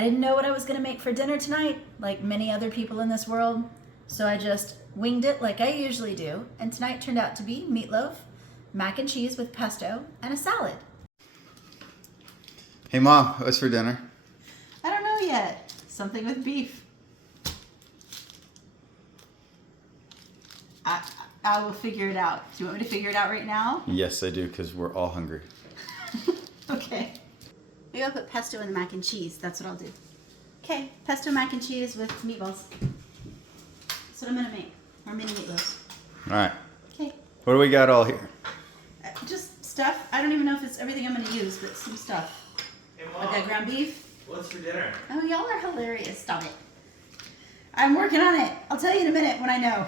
I didn't know what I was going to make for dinner tonight, like many other people in this world, so I just winged it like I usually do, and tonight turned out to be meatloaf, mac and cheese with pesto, and a salad. Hey Mom, what's for dinner? I don't know yet. Something with beef. I will figure it out. Do you want me to figure it out right now? Yes, I do, because we're all hungry. Okay. Maybe I'll put pesto in the mac and cheese. That's what I'll do. Okay, pesto mac and cheese with meatballs. That's what I'm gonna make. Or mini meatloaves. All right. Okay. What do we got all here? Just stuff. I don't even know if it's everything I'm gonna use, but some stuff. Hey Mom, Like that ground beef. what's for dinner? Oh, y'all are hilarious. Stop it. I'm working on it. I'll tell you in a minute when I know.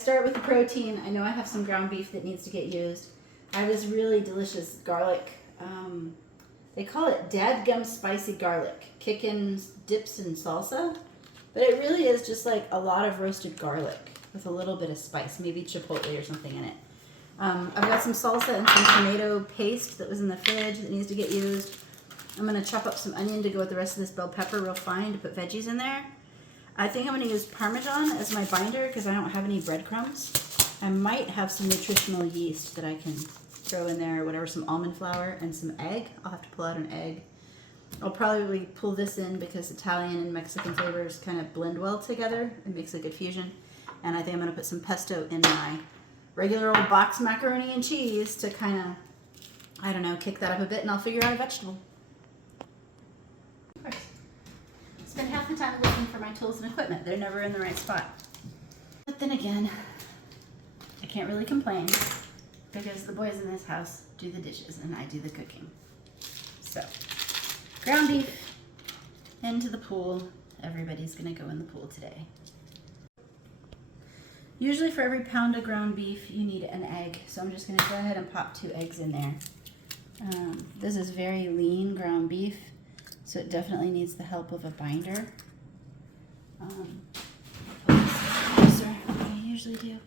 Start with the protein. I know I have some ground beef that needs to get used. I have this really delicious garlic. They call it dadgum spicy garlic. Kickin' dips and salsa. But it really is just like a lot of roasted garlic with a little bit of spice. Maybe chipotle or something in it. I've got some salsa and some tomato paste that was in the fridge that needs to get used. I'm going to chop up some onion to go with the rest of this bell pepper real fine to put veggies in there. I think I'm going to use parmesan as my binder because I don't have any breadcrumbs. I might have some nutritional yeast that I can throw in there or whatever, some almond flour and some egg. I'll have to pull out an egg. I'll probably pull this in because Italian and Mexican flavors kind of blend well together. It makes a good fusion. And I think I'm going to put some pesto in my regular old box macaroni and cheese to kind of, I don't know, kick that up a bit, and I'll figure out a vegetable. Of course. Spend half the time looking for my tools and equipment. They're never in the right spot. But then again, I can't really complain because the boys in this house do the dishes and I do the cooking. So, ground beef into the pool. Everybody's gonna go in the pool today. Usually for every pound of ground beef, you need an egg. So I'm just gonna go ahead and pop 2 eggs in there. This is very lean ground beef, so it definitely needs the help of a binder. I'll put this closer like I usually do.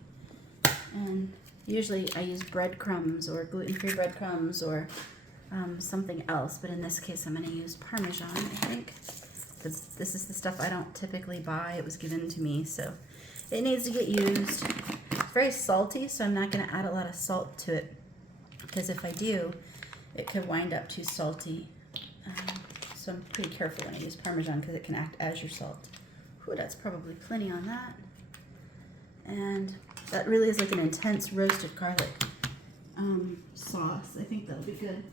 And usually I use breadcrumbs or gluten-free breadcrumbs or something else, but in this case I'm gonna use Parmesan, I think. This is the stuff I don't typically buy. It was given to me, so it needs to get used. It's very salty, so I'm not gonna add a lot of salt to it because if I do, it could wind up too salty. So I'm pretty careful when I use Parmesan because it can act as your salt. Whew, that's probably plenty on that. And that really is like an intense roasted garlic sauce. I think that'll be good.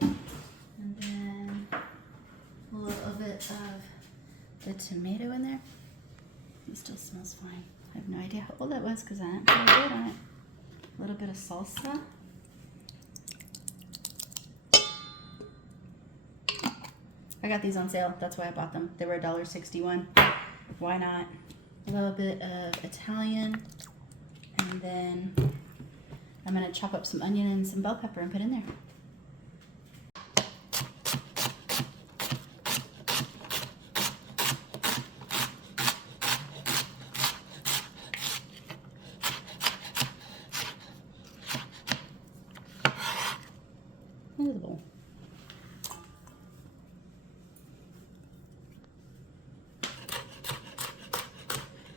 And then a little bit of the tomato in there. It still smells fine. I have no idea how old that was because I didn't put a date on it. A little bit of salsa. I got these on sale. That's why I bought them. They were $1.61. Why not? A little bit of Italian. And then I'm going to chop up some onion and some bell pepper and put in there. Here's the bowl.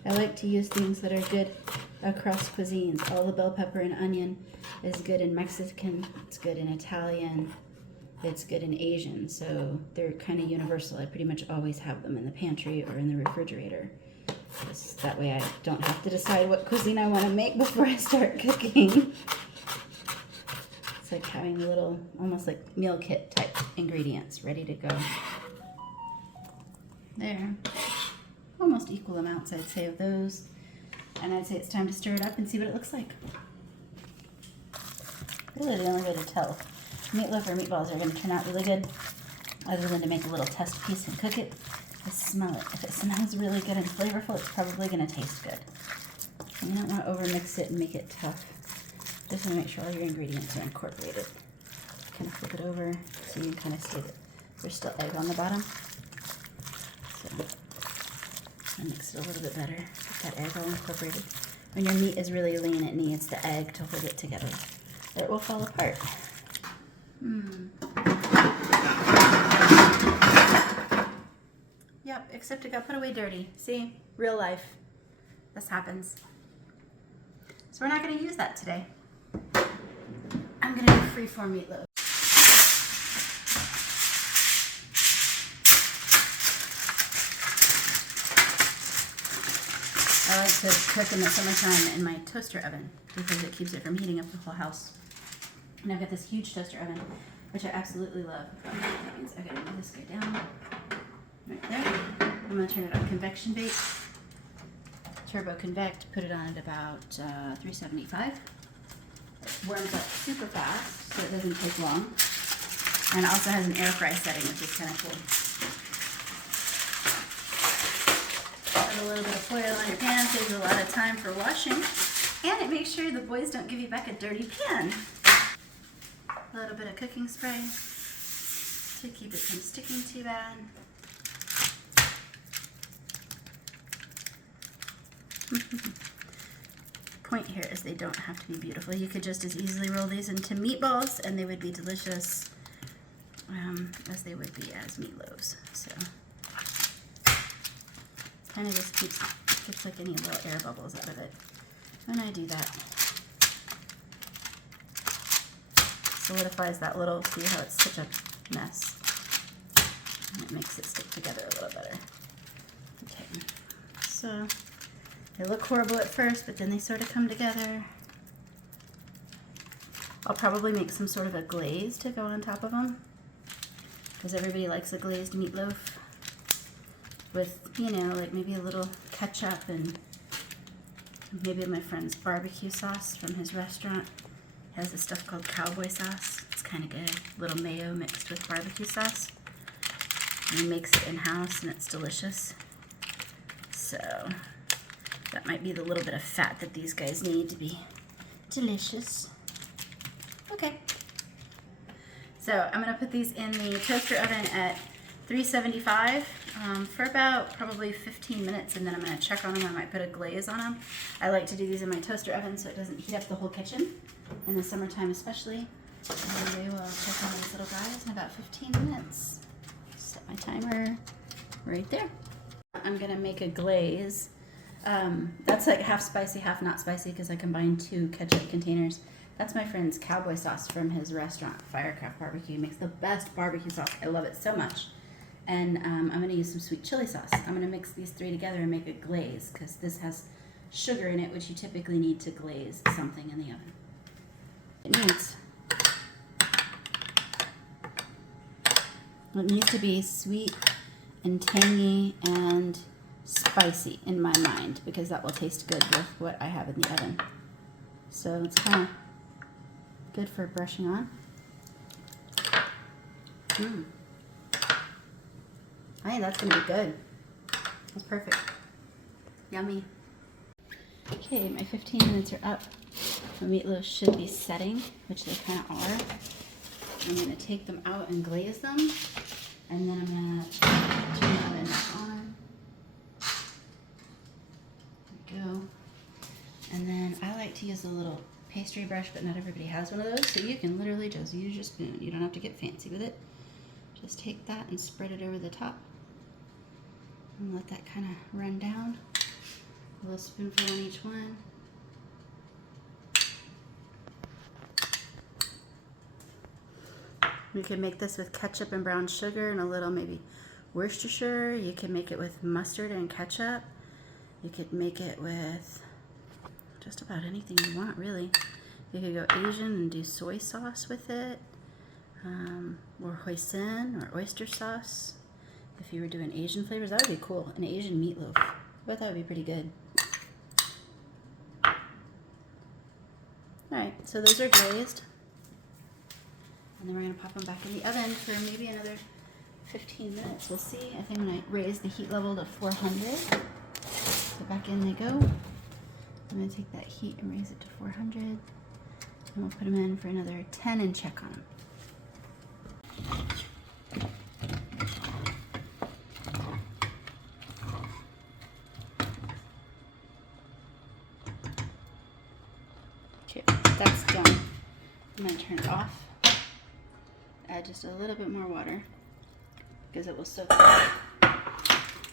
I like to use things that are good across cuisines. All the bell pepper and onion is good in Mexican, it's good in Italian, it's good in Asian, so they're kind of universal. I pretty much always have them in the pantry or in the refrigerator. That way I don't have to decide what cuisine I want to make before I start cooking. It's like having little, almost like meal kit type ingredients ready to go. There. Almost equal amounts, I'd say, of those. And I'd say it's time to stir it up and see what it looks like. Really the only way to tell if meatloaf or meatballs are going to turn out really good, other than to make a little test piece and cook it, is smell it. If it smells really good and flavorful, it's probably going to taste good. And you don't want to overmix it and make it tough. Just want to make sure all your ingredients are incorporated. Kind of flip it over so you can kind of see that there's still egg on the bottom. So I mix it a little bit better. Get that egg all incorporated. When your meat is really lean, it needs the egg to hold it together, or it will fall apart. Yep, except it got put away dirty. See? Real life. This happens. So we're not going to use that today. I'm going to do freeform meatloaf. I like to cook in the summertime in my toaster oven because it keeps it from heating up the whole house. And I've got this huge toaster oven, which I absolutely love. That means I've got to move this guy down right there. I'm going to turn it on convection bake. Turbo convect, put it on at about 375. It warms up super fast, so it doesn't take long. And it also has an air fry setting, which is kind of cool. Put a little bit of foil on your pan, saves a lot of time for washing, and it makes sure the boys don't give you back a dirty pan. A little bit of cooking spray to keep it from sticking too bad. Point here is they don't have to be beautiful. You could just as easily roll these into meatballs and they would be delicious as they would be as meatloaves. So kind of just gets like any little air bubbles out of it when I do that. Solidifies that little, see how it's such a mess, and it makes it stick together a little better. Okay, so they look horrible at first, but then they sort of come together. I'll probably make some sort of a glaze to go on top of them, because everybody likes a glazed meatloaf with, you know, like maybe a little ketchup and maybe my friend's barbecue sauce from his restaurant. He has this stuff called cowboy sauce. It's kind of good. A little mayo mixed with barbecue sauce. And he makes it in-house and it's delicious. So that might be the little bit of fat that these guys need to be delicious. Okay. So I'm going to put these in the toaster oven at 375 for about probably 15 minutes, and then I'm going to check on them. I might put a glaze on them. I like to do these in my toaster oven so it doesn't heat up the whole kitchen in the summertime especially. And we will check on these little guys in about 15 minutes. Set my timer right there. I'm going to make a glaze. That's like half spicy, half not spicy because I combined 2 ketchup containers. That's my friend's cowboy sauce from his restaurant, Firecraft Barbecue. He makes the best barbecue sauce. I love it so much. And I'm going to use some sweet chili sauce. I'm going to mix these 3 together and make a glaze because this has sugar in it, which you typically need to glaze something in the oven. It needs to be sweet and tangy and spicy in my mind because that will taste good with what I have in the oven. So it's kind of good for brushing on. I think that's going to be good. That's perfect. Yummy. Okay, my 15 minutes are up. My meatloaf should be setting, which they kind of are. I'm going to take them out and glaze them. And then I'm going to turn the oven back on. There we go. And then I like to use a little pastry brush, but not everybody has one of those. So you can literally just use your spoon. You don't have to get fancy with it. Just take that and spread it over the top. And let that kind of run down. A little spoonful on each one. You can make this with ketchup and brown sugar and a little maybe Worcestershire. You can make it with mustard and ketchup. You could make it with just about anything you want, really. You could go Asian and do soy sauce with it, or hoisin or oyster sauce. If you were doing Asian flavors, that would be cool. An Asian meatloaf. I bet that would be pretty good. Alright, so those are glazed. And then we're going to pop them back in the oven for maybe another 15 minutes. We'll see. I think I'm going to raise the heat level to 400. So back in they go. I'm going to take that heat and raise it to 400. And we'll put them in for another 10 and check on them. Okay, that's done. I'm going to turn it off. Add just a little bit more water because it will soak up.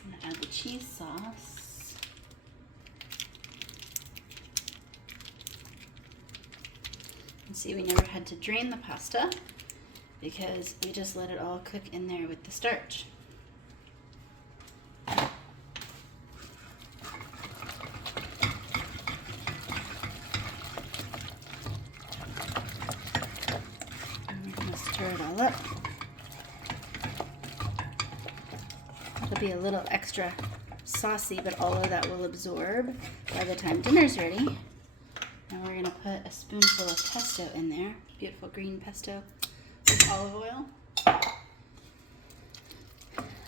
I'm gonna add the cheese sauce. And see, we never had to drain the pasta because we just let it all cook in there with the starch. Stir it all up. It'll be a little extra saucy, but all of that will absorb by the time dinner's ready. And we're gonna put a spoonful of pesto in there. Beautiful green pesto with olive oil.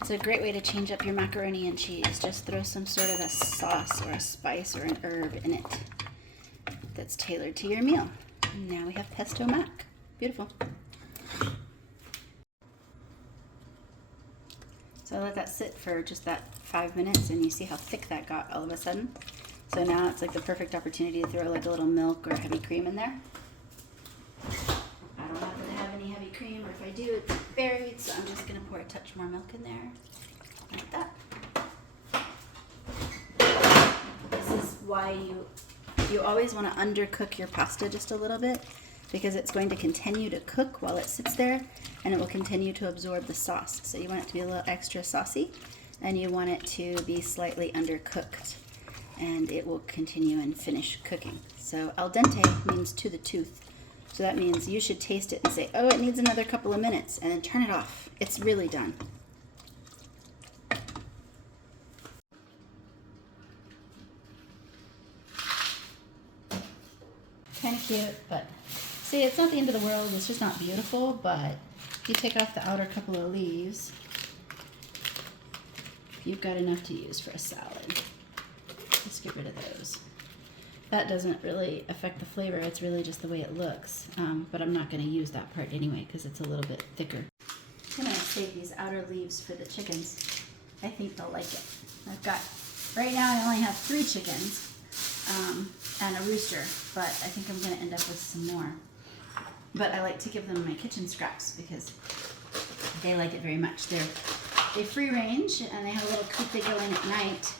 It's a great way to change up your macaroni and cheese. Just throw some sort of a sauce or a spice or an herb in it that's tailored to your meal. And now we have pesto mac. Beautiful. So I let that sit for just that 5 minutes, and you see how thick that got all of a sudden. So now it's like the perfect opportunity to throw like a little milk or heavy cream in there. I don't happen to have any heavy cream, or if I do, it's buried, so I'm just gonna pour a touch more milk in there, like that. This is why you always wanna undercook your pasta just a little bit, because it's going to continue to cook while it sits there, and it will continue to absorb the sauce. So you want it to be a little extra saucy, and you want it to be slightly undercooked, and it will continue and finish cooking. So al dente means to the tooth. So that means you should taste it and say, oh, it needs another couple of minutes, and then turn it off. It's really done. Kind of cute, but see, it's not the end of the world. It's just not beautiful, but if you take off the outer couple of leaves, you've got enough to use for a salad. Let's get rid of those. That doesn't really affect the flavor. It's really just the way it looks. But I'm not going to use that part anyway because it's a little bit thicker. I'm going to save these outer leaves for the chickens. I think they'll like it. I've got, right now I only have 3 chickens and a rooster, but I think I'm going to end up with some more. But I like to give them my kitchen scraps because they like it very much. They free range, and they have a little coop they go in at night.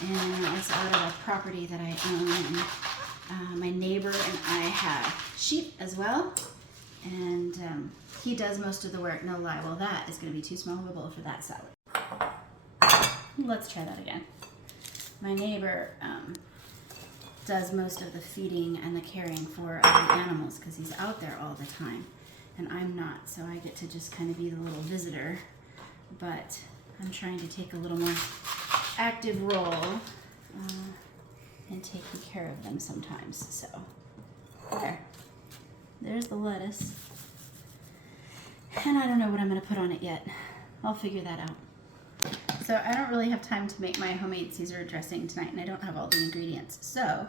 And it's out of a property that I own. My neighbor and I have sheep as well, and he does most of the work. No lie. Well, that is going to be too small of a bowl for that salad. Let's try that again. My neighbor does most of the feeding and the caring for the animals because he's out there all the time, and I'm not, so I get to just kind of be the little visitor. But I'm trying to take a little more active role in taking care of them sometimes. So there's the lettuce, and I don't know what I'm going to put on it yet. I'll figure that out. So I don't really have time to make my homemade Caesar dressing tonight, and I don't have all the ingredients. So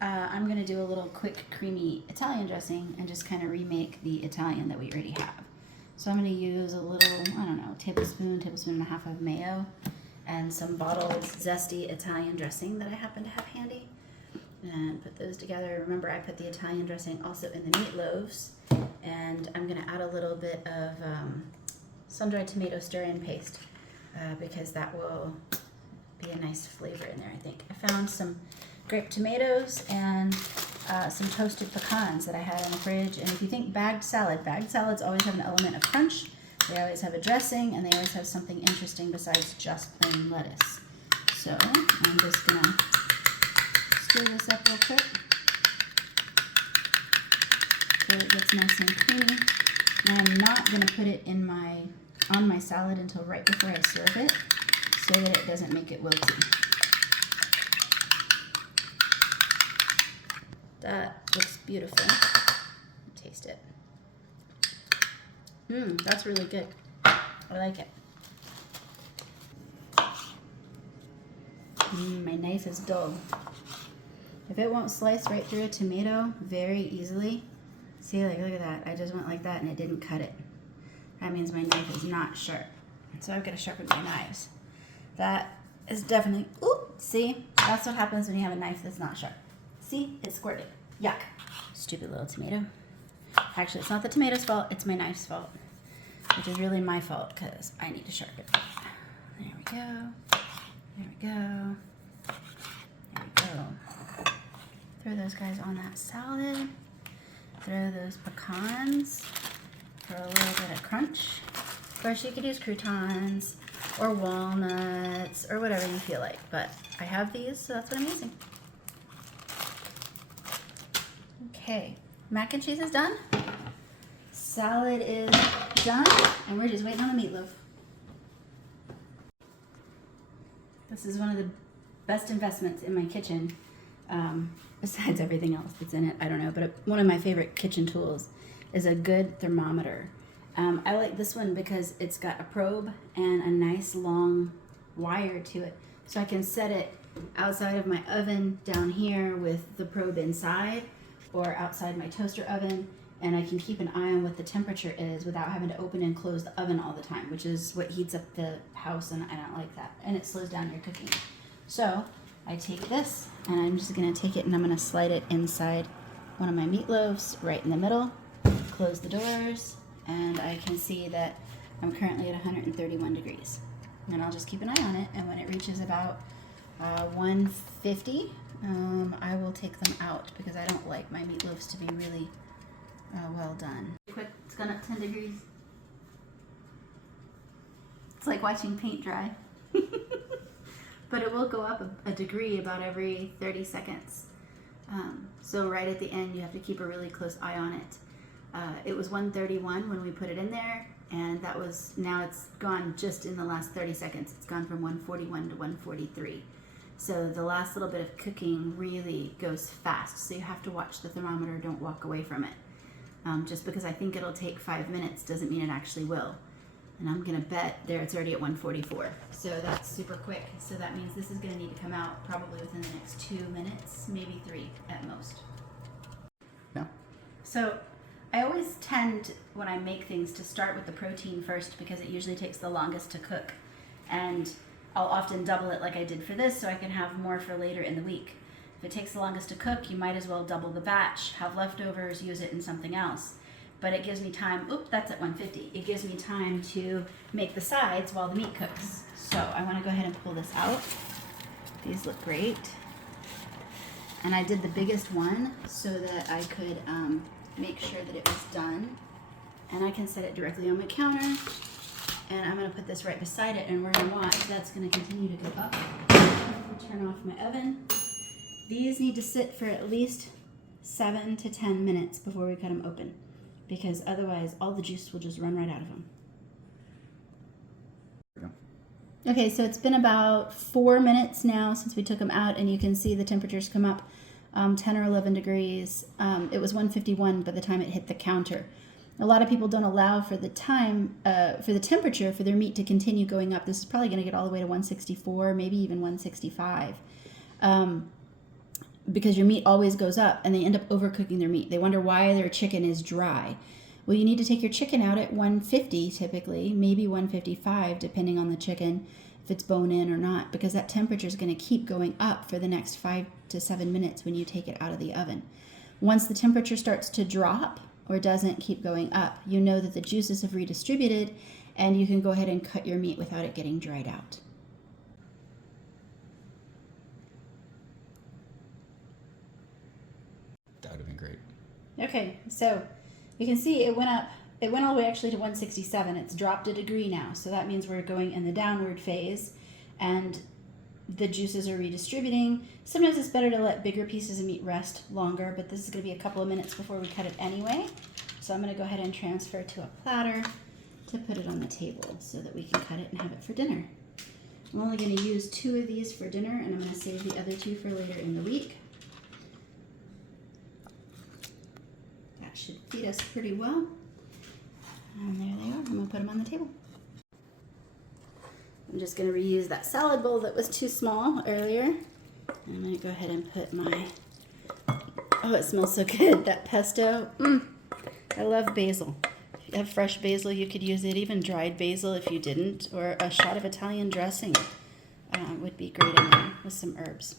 I'm going to do a little quick creamy Italian dressing and just kind of remake the Italian that we already have. So I'm going to use a little, I don't know, tablespoon and a half of mayo, and some bottled zesty Italian dressing that I happen to have handy, and put those together. Remember, I put the Italian dressing also in the meatloaves, and I'm going to add a little bit of sun-dried tomato stir-in paste because that will be a nice flavor in there, I think. I found some grape tomatoes and some toasted pecans that I had in the fridge. And if you think bagged salads always have an element of crunch. They always have a dressing, and they always have something interesting besides just plain lettuce. So I'm just going to stir this up real quick so it gets nice and creamy. And I'm not going to put it in on my salad until right before I serve it so that it doesn't make it wilty. That looks beautiful. Taste it. That's really good. I like it. My knife is dull. If it won't slice right through a tomato very easily, see, like, look at that. I just went like that and it didn't cut it. That means my knife is not sharp. So I've got to sharpen my knives. That is definitely, see? That's what happens when you have a knife that's not sharp. See? It squirted. Yuck. Stupid little tomato. Actually, it's not the tomato's fault, it's my knife's fault. Which is really my fault because I need to sharpen it. There we go. There we go. There we go. Throw those guys on that salad. Throw those pecans for a little bit of crunch. Of course, you could use croutons or walnuts or whatever you feel like, but I have these, so that's what I'm using. Okay, mac and cheese is done. Salad is done, and we're just waiting on the meatloaf. This is one of the best investments in my kitchen, besides everything else that's in it. I don't know, but one of my favorite kitchen tools is a good thermometer. I like this one because it's got a probe and a nice long wire to it. So I can set it outside of my oven down here with the probe inside, or outside my toaster oven, and I can keep an eye on what the temperature is without having to open and close the oven all the time, which is what heats up the house, and I don't like that. And it slows down your cooking. So I take this, and I'm just gonna take it and I'm gonna slide it inside one of my meatloaves right in the middle, close the doors, and I can see that I'm currently at 131 degrees. And I'll just keep an eye on it, and when it reaches about 150, I will take them out because I don't like my meatloaves to be really well done. Quick, it's gone up 10 degrees. It's like watching paint dry. But it will go up a degree about every 30 seconds. So right at the end, you have to keep a really close eye on it. It was 131 when we put it in there, and now it's gone just in the last 30 seconds. It's gone from 141 to 143. So the last little bit of cooking really goes fast. So you have to watch the thermometer, don't walk away from it. Just because I think it'll take 5 minutes doesn't mean it actually will. And I'm gonna bet there it's already at 144. So that's super quick. So that means this is gonna need to come out probably within the next 2 minutes, maybe 3 at most. Yeah. So I always tend, when I make things, to start with the protein first because it usually takes the longest to cook. And I'll often double it like I did for this so I can have more for later in the week. If it takes the longest to cook, you might as well double the batch, have leftovers, use it in something else. But it gives me time, that's at 150. It gives me time to make the sides while the meat cooks. So I wanna go ahead and pull this out. These look great. And I did the biggest one so that I could make sure that it was done. And I can set it directly on my counter. And I'm gonna put this right beside it, and we're gonna watch. That's gonna continue to go up. Turn off my oven. These need to sit for at least 7 to 10 minutes before we cut them open, because otherwise all the juice will just run right out of them. Yeah. Okay, so it's been about 4 minutes now since we took them out, and you can see the temperatures come up 10 or 11 degrees. It was 151 by the time it hit the counter. A lot of people don't allow for the temperature for their meat to continue going up. This is probably going to get all the way to 164, maybe even 165. Because your meat always goes up, and they end up overcooking their meat. They wonder why their chicken is dry. Well, you need to take your chicken out at 150 typically, maybe 155 depending on the chicken, if it's bone in or not, because that temperature is going to keep going up for the next 5 to 7 minutes when you take it out of the oven. Once the temperature starts to drop or doesn't keep going up, you know that the juices have redistributed, and you can go ahead and cut your meat without it getting dried out. That would have been great. Okay, so you can see it went up. It went all the way actually to 167. It's dropped a degree now, so that means we're going in the downward phase, and the juices are redistributing. Sometimes it's better to let bigger pieces of meat rest longer, but this is going to be a couple of minutes before we cut it anyway. So I'm going to go ahead and transfer to a platter to put it on the table so that we can cut it and have it for dinner. I'm only going to use 2 of these for dinner, and I'm going to save the other 2 for later in the week. That should feed us pretty well. And there they are. I'm going to put them on the table. I'm just going to reuse that salad bowl that was too small earlier. And I'm going to go ahead and put my, oh, it smells so good, that pesto. I love basil. If you have fresh basil, you could use it, even dried basil if you didn't, or a shot of Italian dressing would be great in there with some herbs.